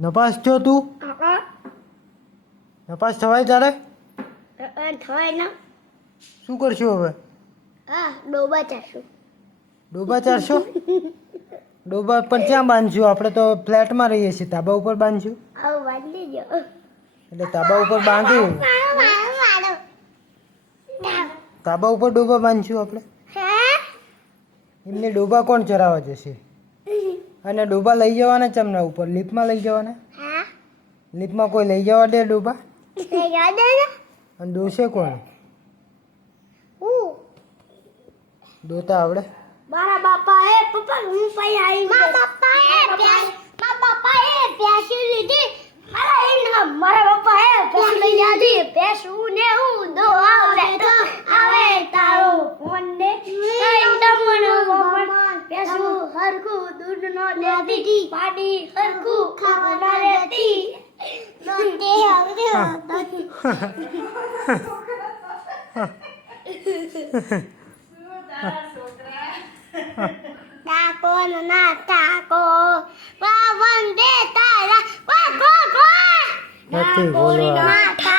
નપાસ થયો તું? નપાસ થવાય તારે? થવાય ના. શું કરશું હવે? ડોબા ચાશું. ડોબા ચારશો? ડોબા પર ક્યાં બાંધશું? આપણે તો ફ્લેટમાં રહીએ છીએ, ધાબા ઉપર બાંધશું. આવું બાંધી દો. એટલે ધાબા ઉપર બાંધી, ધાબા ઉપર ડોબા બાંધશું આપણે. એમને ડોબા કોણ ચરાવવા જશે? અને ડોબા લઈ જવાના ચમના ઉપર? લિફ્ટમાં લઈ જવાના? લિફ્ટમાં કોઈ લઈ જવા દે ડોબા? અને દોશે કોણ? દોતા આવડે? મારા બાપા એ પપ્પા હું પઈ આવી. મારા બાપા એ પ્યાસી લીધી. મારા બાપા એ પ્યાસી લઈ લીધી. પેસું ને હું દો આવે તો આવે તારો ફોન ને કઈ તમનો મમન પેસું હરખું દૂધ નો લેતી પાડી હરખું ખાવા લેતી નોતે આવે. Taco na taco, wa vande tara, wa નથી બોલવા.